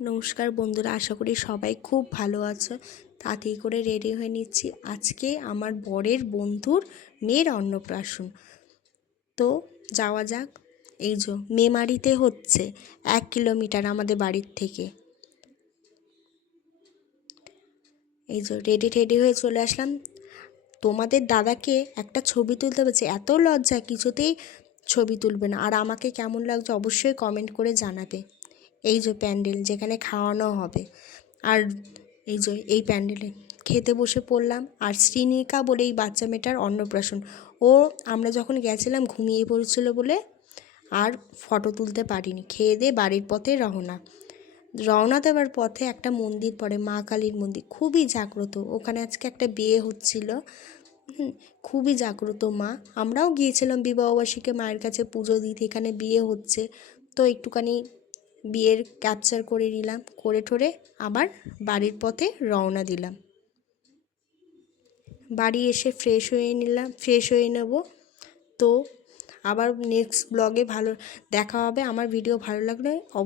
নমস্কার বন্ধুরা, আশা করি সবাই খুব ভালো আছো। তাড়াতাড়ি করে রেডি হয়ে নিচ্ছি। আজকে আমার বরের বন্ধুর মেয়ের অন্নপ্রাশন। তো যাওয়া যাক। এই যে মেমারিতে হচ্ছে, 1 কিলোমিটার আমাদের বাড়ির থেকে। এই যে রেডি হয়ে চলে আসলাম। তোমাদের দাদাকে একটা ছবি তুলতে বলছে, এত লজ্জা, কিছুতেই ছবি তুলবে না। আর আমাকে কেমন লাগছে অবশ্যই কমেন্ট করে জানাবে। এই যে প্যান্ডেল যেখানে খাওয়ানো হবে, আর এই যে এই প্যান্ডেলে খেতে বসে পড়লাম। আর শ্রীনিকা বলে এই বাচ্চা মেয়েটার অন্নপ্রাশন। আমরা যখন গেছিলাম ঘুমিয়ে পড়েছিল বলে আর ফটো তুলতে পারিনি। খেয়ে দিয়ে বাড়ির পথে রওনা দেওয়ার পথে একটা মন্দির পড়ে, মা কালীর মন্দির, খুবই জাগ্রত। ওখানে আজকে একটা বিয়ে হচ্ছিল। খুবই জাগ্রত মা। আমরাও গিয়েছিলাম বিবাহবার্ষিকী মায়ের কাছে পুজো দিতে। এখানে বিয়ে হচ্ছে, তো একটুখানি বিয়ের ক্যাপচার করে নিলাম, করে ঠোরে আবার বাড়ির পথে রওনা দিলাম। বাড়ি এসে ফ্রেশ হয়ে নেব। তো আবার নেক্সট ব্লগে দেখা হবে। আমার ভিডিও ভালো লাগলে অবশ্যই